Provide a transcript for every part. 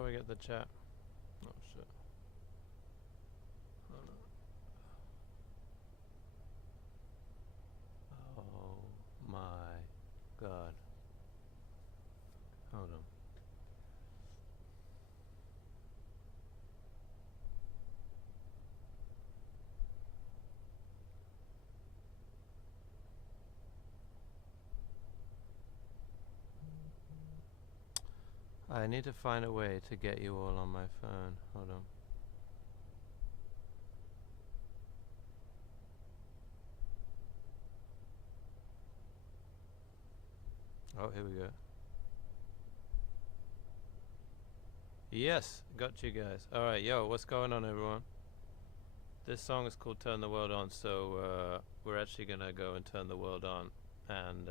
do we get the chat? Oh shit. Oh no. Oh my god. Hold on. I need to find a way to get you all on my phone. Hold on. Oh, here we go. Yes, got you guys. Alright, yo, what's going on, everyone? This song is called Turn the World On, so we're actually gonna go and turn the world on and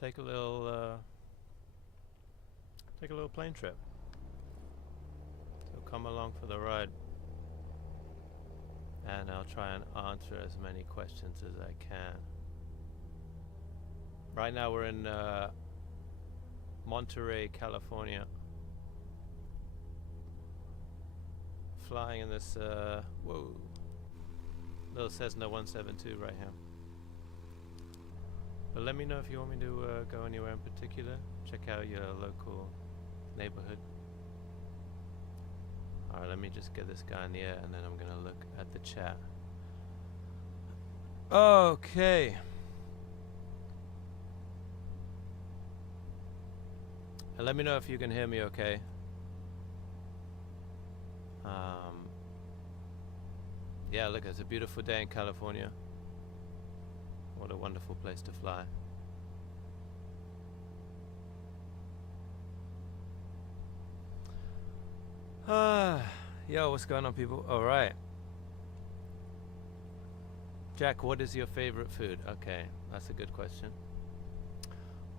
take a little plane trip. So come along for the ride, and I'll try and answer as many questions as I can. Right now we're in Monterey, California. Flying in this whoa, little Cessna 172 right here. But let me know if you want me to go anywhere in particular. Check out your local neighborhood. Alright, let me just get this guy in the air and then I'm gonna look at the chat. Okay. And let me know if you can hear me okay. Yeah, look, it's a beautiful day in California. What a wonderful place to fly. Yo, what's going on, people? Alright. Jack, what is your favorite food? Okay, that's a good question.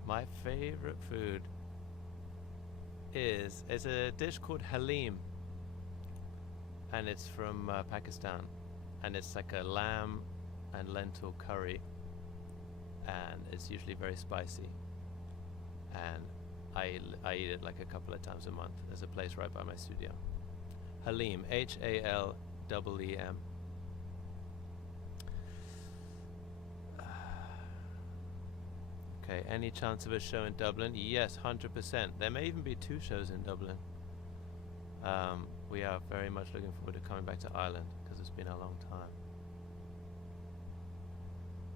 My favorite food is a dish called halim. And it's from Pakistan. And it's like a lamb and lentil curry. And it's usually very spicy. And I eat it like a couple of times a month. There's a place right by my studio. Halim, H-A-L-E-E-M. Okay, any chance of a show in Dublin? Yes, 100%. There may even be 2 shows in Dublin. We are very much looking forward to coming back to Ireland because it's been a long time.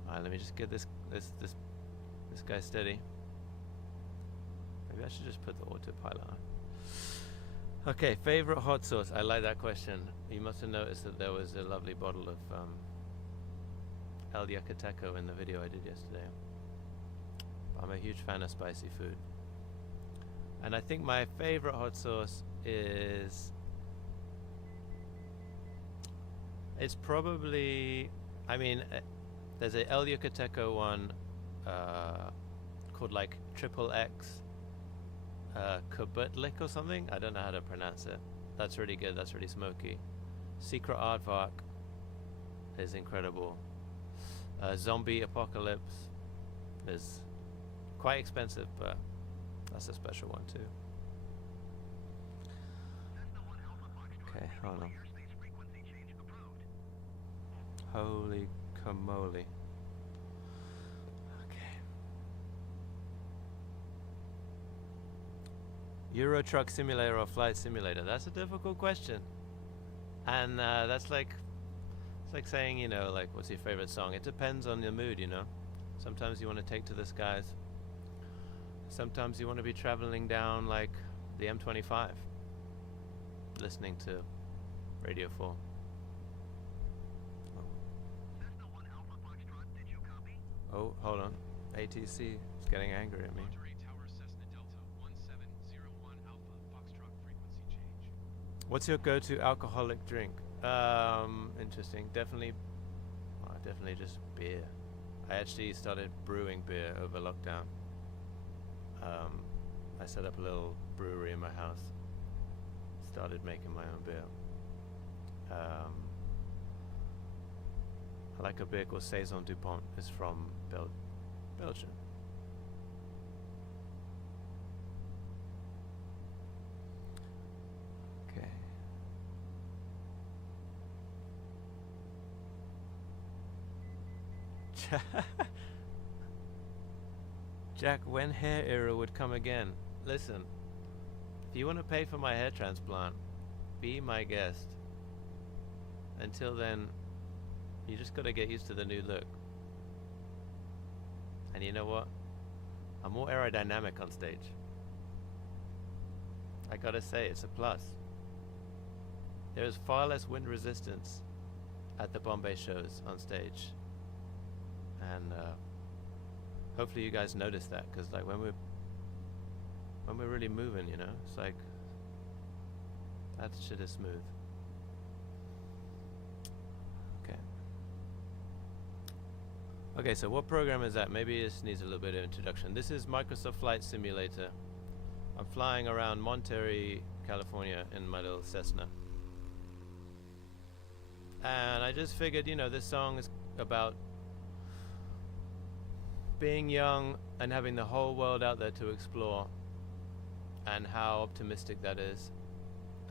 Alright, let me just get this guy steady. Maybe I should just put the autopilot on. Okay, favorite hot sauce. I like that question. You must have noticed that there was a lovely bottle of El Yucateco in the video I did yesterday. I'm a huge fan of spicy food. And I think my favorite hot sauce is... It's probably... I mean, there's a El Yucateco one called like XXX Kubutlik or something. I don't know how to pronounce it. That's really good. That's really smoky. Secret Aardvark is incredible. Zombie Apocalypse is quite expensive, but that's a special one too. Okay, hold on. Holy camole. Okay. Euro Truck Simulator or Flight Simulator? That's a difficult question. And that's like, it's like saying, you know, like, what's your favorite song? It depends on the mood, you know. Sometimes you want to take to the skies. Sometimes you want to be traveling down like the M25, listening to Radio 4. Oh, hold on. ATC is getting angry at me. What's your go-to alcoholic drink? Interesting. Definitely just beer. I actually started brewing beer over lockdown. I set up a little brewery in my house. Started making my own beer. I like a beer called Saison Dupont. It's from Belgium. Jack, when hair era would come again? Listen, if you want to pay for my hair transplant, be my guest. Until then, you just got to get used to the new look. And you know what? I'm more aerodynamic on stage. I gotta say, it's a plus. There is far less wind resistance at the Bombay shows on stage. And hopefully you guys notice that, because like when we're really moving, you know, it's like that shit is smooth. Okay, so what program is that? Maybe this needs a little bit of introduction. This is Microsoft Flight Simulator. I'm flying around Monterey, California in my little Cessna. And I just figured, you know, this song is about being young and having the whole world out there to explore, and how optimistic that is.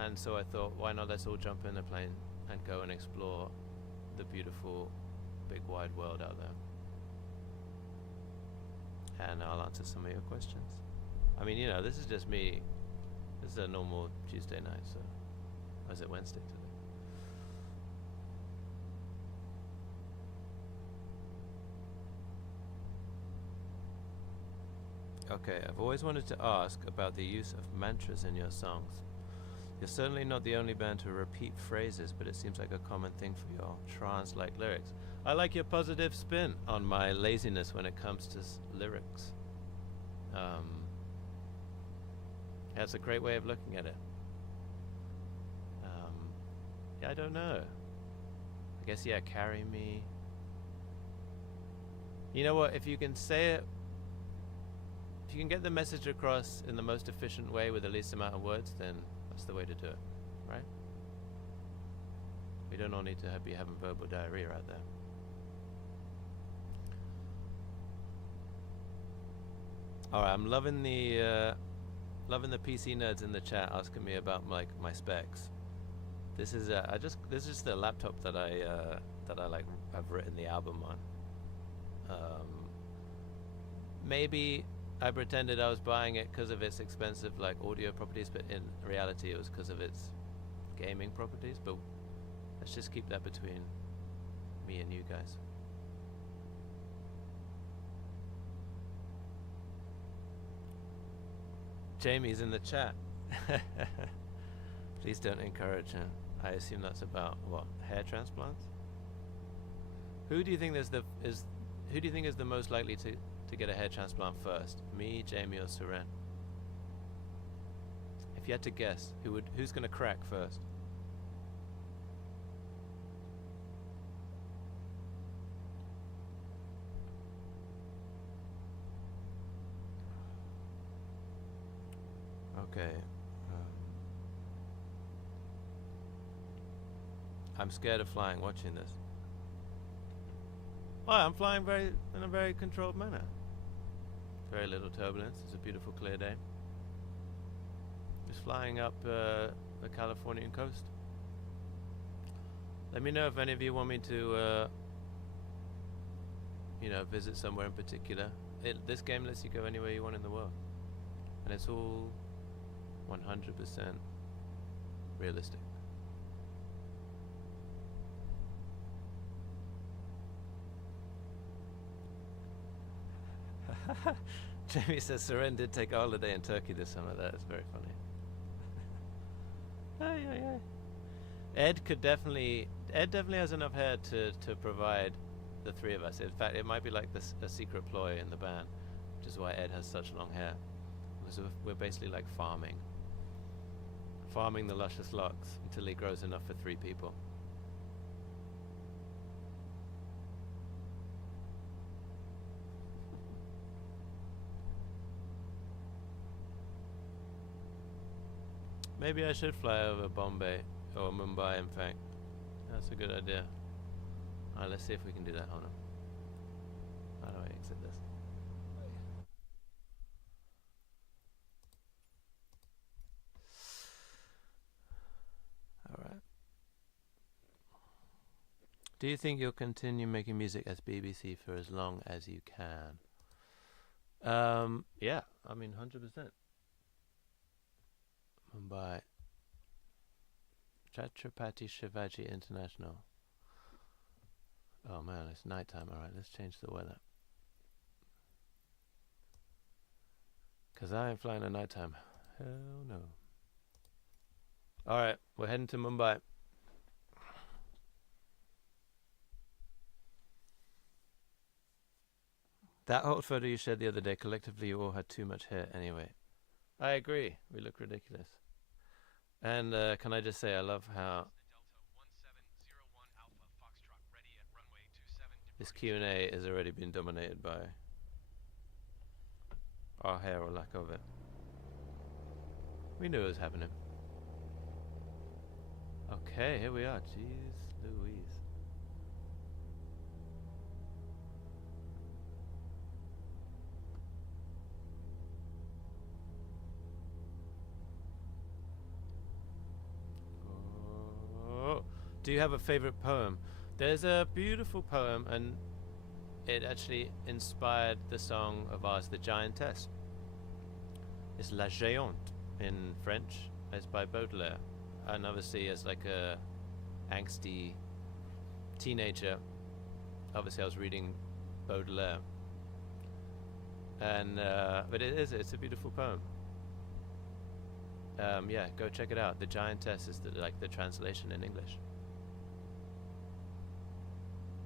And so I thought, why not let's all jump in a plane and go and explore the beautiful, big, wide world out there. And I'll answer some of your questions. I mean, you know, this is just me. This is a normal Tuesday night, so... Or is it Wednesday today? Okay, I've always wanted to ask about the use of mantras in your songs. You're certainly not the only band to repeat phrases, but it seems like a common thing for your trance-like lyrics. I like your positive spin on my laziness when it comes to lyrics. That's a great way of looking at it. Yeah, I don't know. I guess, yeah, carry me. You know what, if you can say it, if you can get the message across in the most efficient way with the least amount of words, then that's the way to do it, right? We don't all need to be having verbal diarrhea out there. Alright, I'm loving the PC nerds in the chat asking me about like my specs. This is this is just the laptop that I like have written the album on. Maybe I pretended I was buying it because of its expensive like audio properties, but in reality it was because of its gaming properties. But let's just keep that between me and you guys. Jamie's in the chat. Please don't encourage him. I assume that's about what, hair transplants? Who do you think is the most likely to get a hair transplant first? Me, Jamie, or Seren? If you had to guess, who's gonna crack first? Okay. I'm scared of flying watching this. Oh, I'm flying in a very controlled manner. Very little turbulence. It's a beautiful clear day. Just flying up the Californian coast. Let me know if any of you want me to you know, visit somewhere in particular. This game lets you go anywhere you want in the world. And it's all 100% realistic. Jamie says Seren did take a holiday in Turkey this summer. That is very funny. Ed definitely has enough hair to provide the three of us. In fact, it might be like a secret ploy in the band, which is why Ed has such long hair. Because we're basically like farming the luscious locks until he grows enough for 3 people. Maybe I should fly over Bombay or Mumbai, in fact. That's a good idea. Alright, let's see if we can do that. Hold on. How do I exit this? Alright. Do you think you'll continue making music as BBC for as long as you can? Yeah, I mean, 100%. Mumbai. Chhatrapati Shivaji International. Oh man, it's nighttime. Alright, let's change the weather. Because I ain't flying at nighttime. Hell no. Alright, we're heading to Mumbai. That old photo you shared the other day, collectively you all had too much hair anyway. I agree. We look ridiculous. And can I just say, I love how this Q&A has already been dominated by our hair or lack of it. We knew it was happening. Okay, here we are. Jeez Louise. Oh. Do you have a favorite poem? There's a beautiful poem, and it actually inspired the song of ours, The Giantess. It's La Géante in French. It's by Baudelaire. And obviously, as like a angsty teenager, obviously I was reading Baudelaire. And but it's a beautiful poem. Yeah, go check it out. The Giantess is the translation in English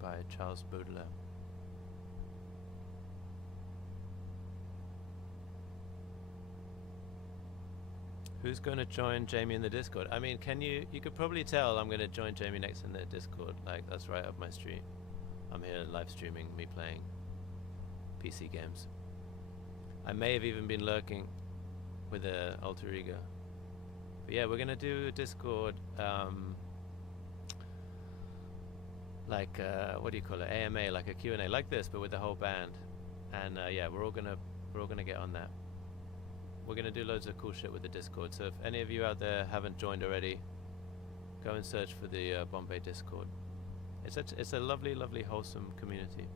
by Charles Baudelaire. Who's going to join Jamie in the Discord? I mean, you could probably tell I'm going to join Jamie next in the Discord. Like, that's right up my street. I'm here live streaming me playing PC games. I may have even been lurking with a alter ego. But yeah, we're going to do Discord, like, what do you call it? AMA, like a Q&A, like this, but with the whole band. And yeah, we're all gonna get on that. We're going to do loads of cool shit with the Discord, so if any of you out there haven't joined already, go and search for the Bombay Discord. It's a lovely, lovely, wholesome community.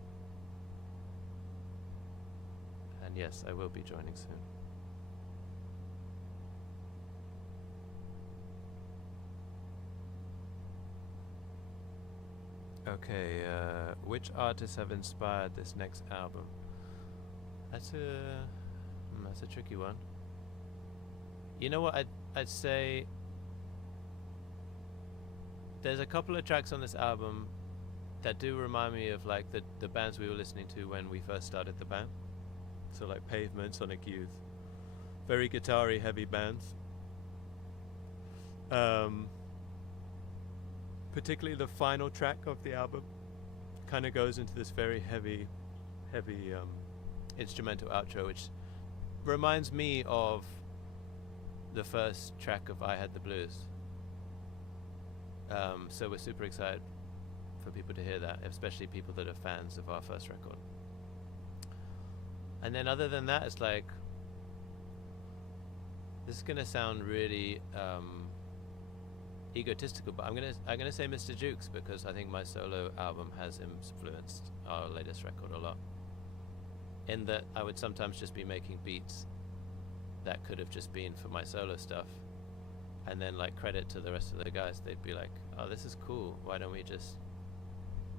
And yes, I will be joining soon. Okay, which artists have inspired this next album? That's a tricky one. You know what, I'd say there's a couple of tracks on this album that do remind me of like the bands we were listening to when we first started the band. So like Pavement, Sonic Youth, very guitar-y heavy bands. Particularly the final track of the album kind of goes into this very heavy instrumental outro, which reminds me of the first track of I Had the Blues. So we're super excited for people to hear that, especially people that are fans of our first record. And then other than that, it's like, this is gonna sound really egotistical, but I'm gonna say Mr. Jukes, because I think my solo album has influenced our latest record a lot. In that I would sometimes just be making beats that could have just been for my solo stuff, and then like credit to the rest of the guys, they'd be like, oh, this is cool, why don't we just,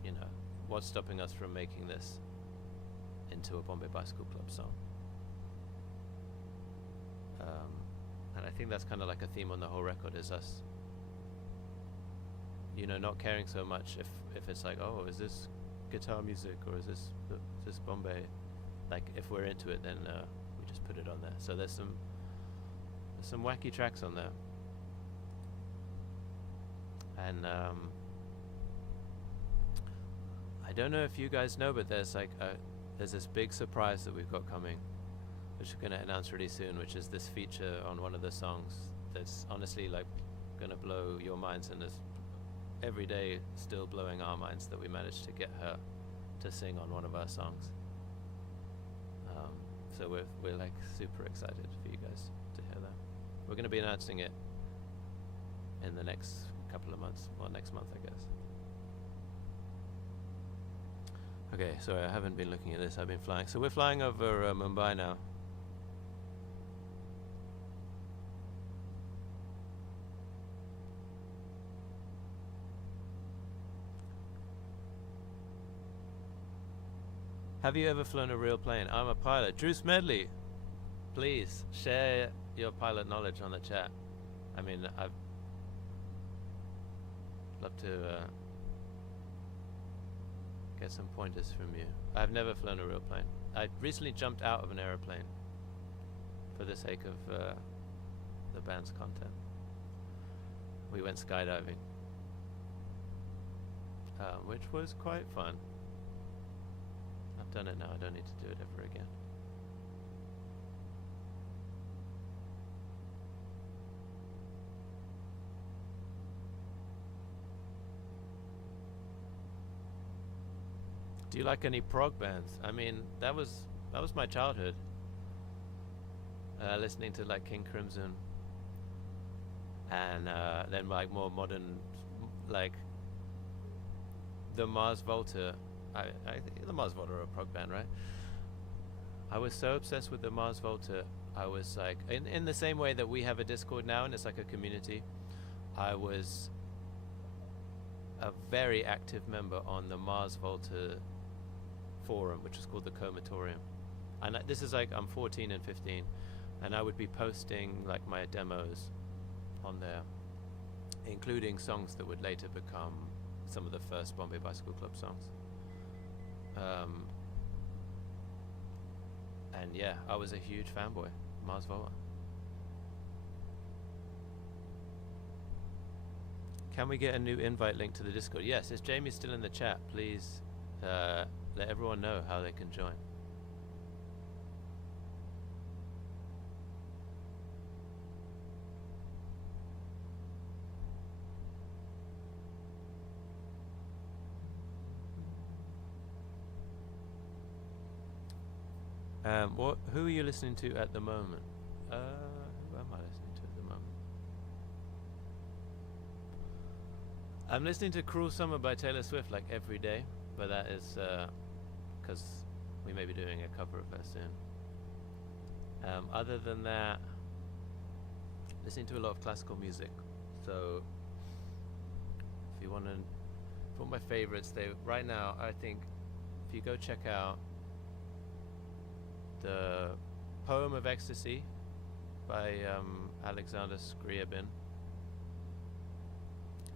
you know, what's stopping us from making this into a Bombay Bicycle Club song? And I think that's kind of like a theme on the whole record, is us, you know, not caring so much if it's like, oh, is this guitar music or is this Bombay? Like, if we're into it, then we just put it on there. So there's some wacky tracks on there, and I don't know if you guys know, but there's this big surprise that we've got coming, which we're gonna announce really soon, which is this feature on one of the songs that's honestly like gonna blow your minds, and is every day still blowing our minds that we managed to get her to sing on one of our songs. So we're like super excited for you guys to hear that. We're going to be announcing it in the next couple of months, well, next month, I guess. Okay, sorry, I haven't been looking at this. I've been flying. So we're flying over Mumbai now. Have you ever flown a real plane? I'm a pilot. Drew Smedley, please share your pilot knowledge on the chat. I mean, I'd love to get some pointers from you. I've never flown a real plane. I recently jumped out of an aeroplane for the sake of the band's content. We went skydiving, which was quite fun. I've done it now, I don't need to do it ever again. Do you like any prog bands? I mean, that was my childhood. Listening to like King Crimson, and then like more modern, like the Mars Volta. I think the Mars Volta are a prog band, right? I was so obsessed with the Mars Volta. I was like, in the same way that we have a Discord now and it's like a community, I was a very active member on the Mars Volta forum, which is called the Comatorium. And this is like, I'm 14 and 15, and I would be posting like my demos on there, including songs that would later become some of the first Bombay Bicycle Club songs. And yeah, I was a huge fanboy. Mars Volta. Can we get a new invite link to the Discord? Yes, is Jamie still in the chat? Please let everyone know how they can join. Who are you listening to at the moment? Who am I listening to at the moment? I'm listening to Cruel Summer by Taylor Swift like every day, but that is because we may be doing a cover of her soon. Other than that, listening to a lot of classical music. So if you want to, for my favorites, right now I think if you go check out the Poem of Ecstasy by Alexander Scriabin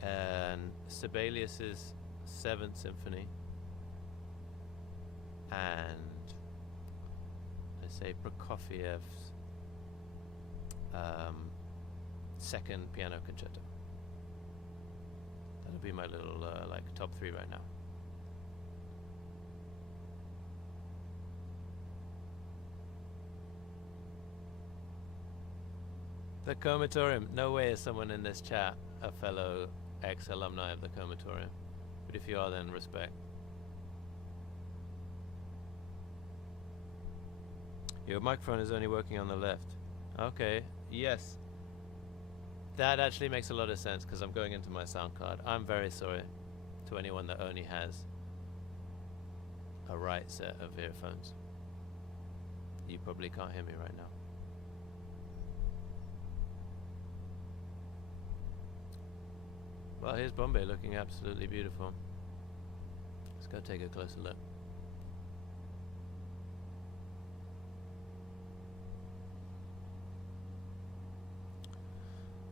and Sibelius's Seventh Symphony, and let's say Prokofiev's Second Piano Concerto. That'll be my little like top 3 right now. The Comatorium. No way is someone in this chat a fellow ex-alumni of the Comatorium. But if you are, then respect. Your microphone is only working on the left. Okay, yes. That actually makes a lot of sense because I'm going into my sound card. I'm very sorry to anyone that only has a right set of earphones. You probably can't hear me right now. Well, here's Bombay looking absolutely beautiful. Let's go take a closer look.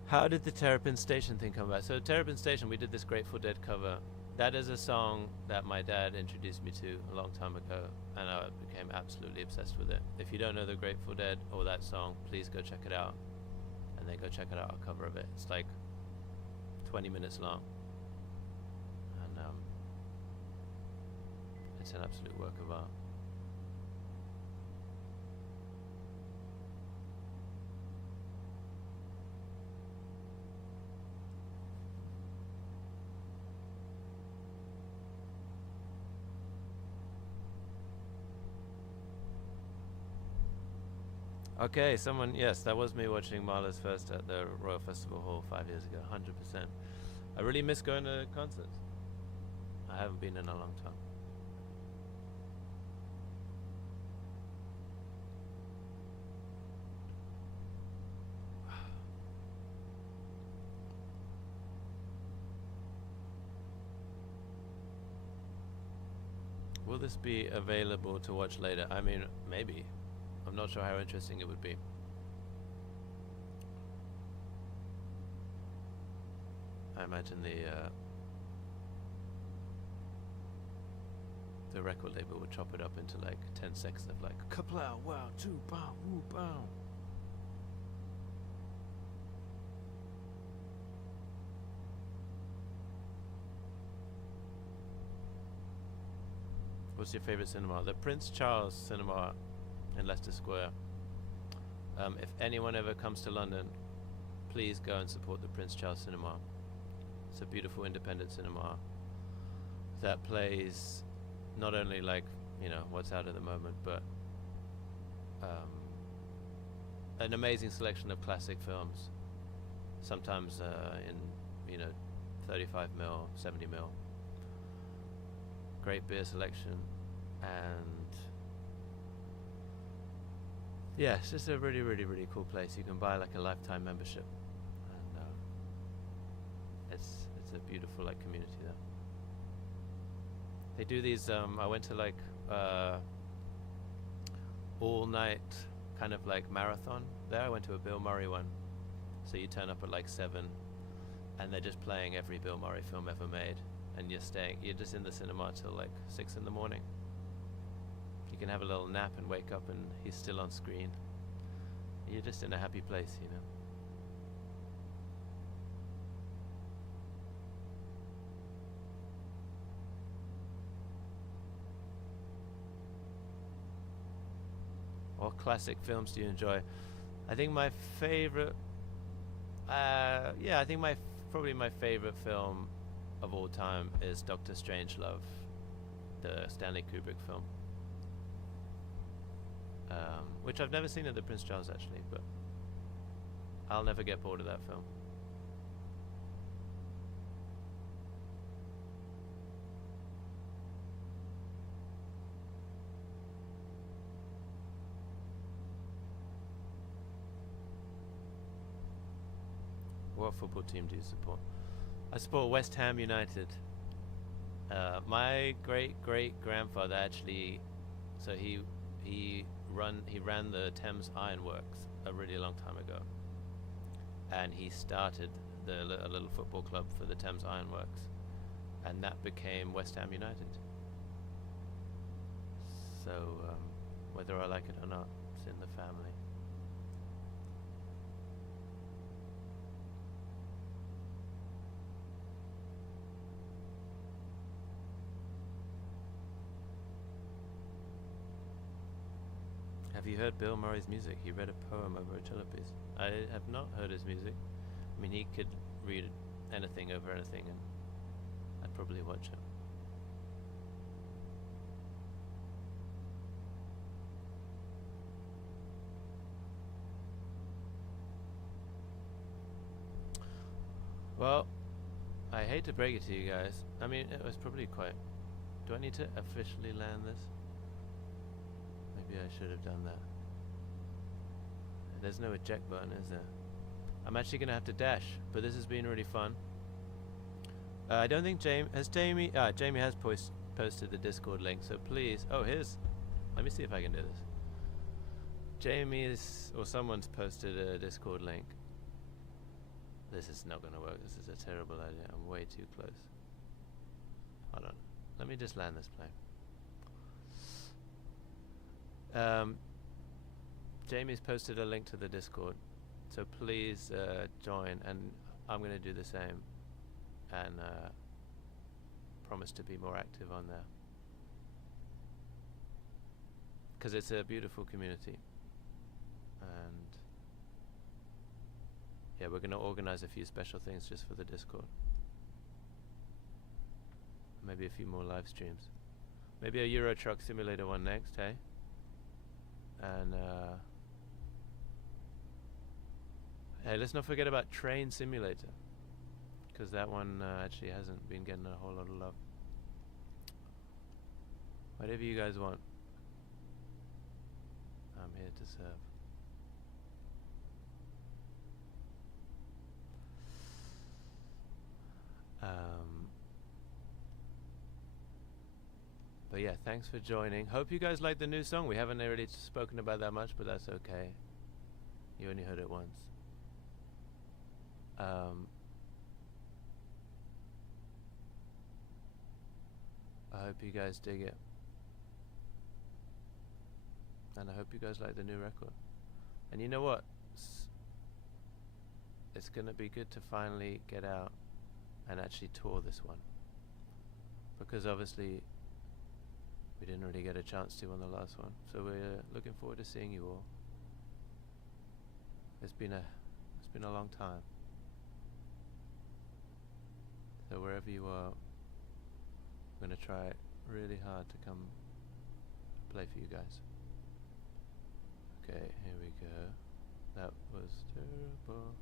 How did the Terrapin Station thing come about? So Terrapin Station, we did this Grateful Dead cover. That is a song that my dad introduced me to a long time ago, and I became absolutely obsessed with it. If you don't know the Grateful Dead or that song, please go check it out. And then go check it out, a cover of it. It's like 20 minutes long, and it's an absolute work of art. Okay, yes, that was me watching Marla's first at the Royal Festival Hall 5 years ago, 100%. I really miss going to concerts. I haven't been in a long time. Will this be available to watch later? I mean, maybe. I'm not sure how interesting it would be. I imagine the record label would chop it up into like 10 seconds of like kaplow, wow, two, bow, woo, bow. What's your favorite cinema? The Prince Charles Cinema in Leicester Square. If anyone ever comes to London, please go and support the Prince Charles Cinema. It's a beautiful independent cinema that plays not only like, you know, what's out at the moment, but an amazing selection of classic films. Sometimes in, you know, 35mm, 70mm. Great beer selection, and yeah, it's just a really, really, really cool place. You can buy like a lifetime membership, and it's a beautiful like community there. They do these. I went to like all night kind of like marathon there. I went to a Bill Murray one, so you turn up at like 7, and they're just playing every Bill Murray film ever made. And you're just in the cinema till like 6 in the morning. You can have a little nap and wake up and he's still on screen. You're just in a happy place, you know. What classic films do you enjoy? I think my favorite, probably my favorite film of all time is Doctor Strangelove, the Stanley Kubrick film, which I've never seen at the Prince Charles actually, but I'll never get bored of that film. What football team do you support? I support West Ham United. My great-great-grandfather actually, so he ran the Thames Ironworks a really long time ago, and he started a little football club for the Thames Ironworks, and that became West Ham United. So whether I like it or not, it's in the family. Have you heard Bill Murray's music? He read a poem over a cello piece. I have not heard his music. I mean, he could read anything over anything, and I'd probably watch him. Well, I hate to break it to you guys. I mean, it was probably quite... Do I need to officially land this? Maybe I should have done that. There's no eject button, is there? I'm actually going to have to dash, but this has been really fun. I don't think Jamie has posted the Discord link, so please... Oh, let me see if I can do this. Someone's posted a Discord link. This is not going to work. This is a terrible idea. I'm way too close. Hold on. Let me just land this plane. Jamie's posted a link to the Discord, so please join, and I'm going to do the same, and promise to be more active on there, because it's a beautiful community, and yeah, we're going to organize a few special things just for the Discord, maybe a few more live streams, maybe a Euro Truck Simulator one next, hey? And hey, let's not forget about Train Simulator, because that one actually hasn't been getting a whole lot of love. Whatever you guys want, I'm here to serve. But yeah, thanks for joining. Hope you guys like the new song. We haven't really spoken about that much, but that's okay. You only heard it once. I hope you guys dig it. And I hope you guys like the new record. And you know what? It's gonna be good to finally get out and actually tour this one. Because obviously we didn't really get a chance to on the last one. So we're looking forward to seeing you all. It's been a long time. So wherever you are, I'm gonna try really hard to come play for you guys. Okay, here we go. That was terrible.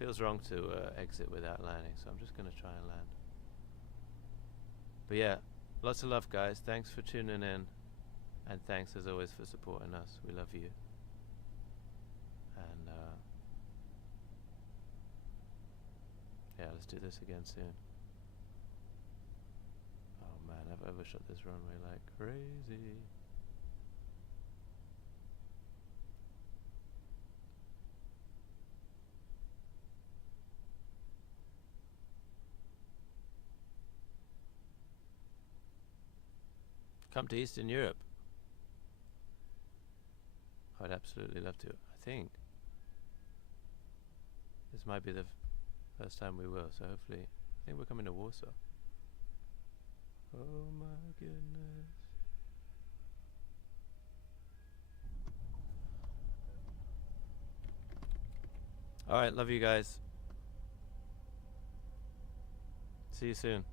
Feels wrong to exit without landing, so I'm just gonna try and land. But yeah, lots of love, guys. Thanks for tuning in, and thanks as always for supporting us. We love you. And yeah, let's do this again soon. Oh man, I've overshot this runway like crazy. Come to Eastern Europe. I'd absolutely love to. I think this might be the first time we will, so hopefully, I think we're coming to Warsaw. Oh my goodness. Alright, love you guys. See you soon.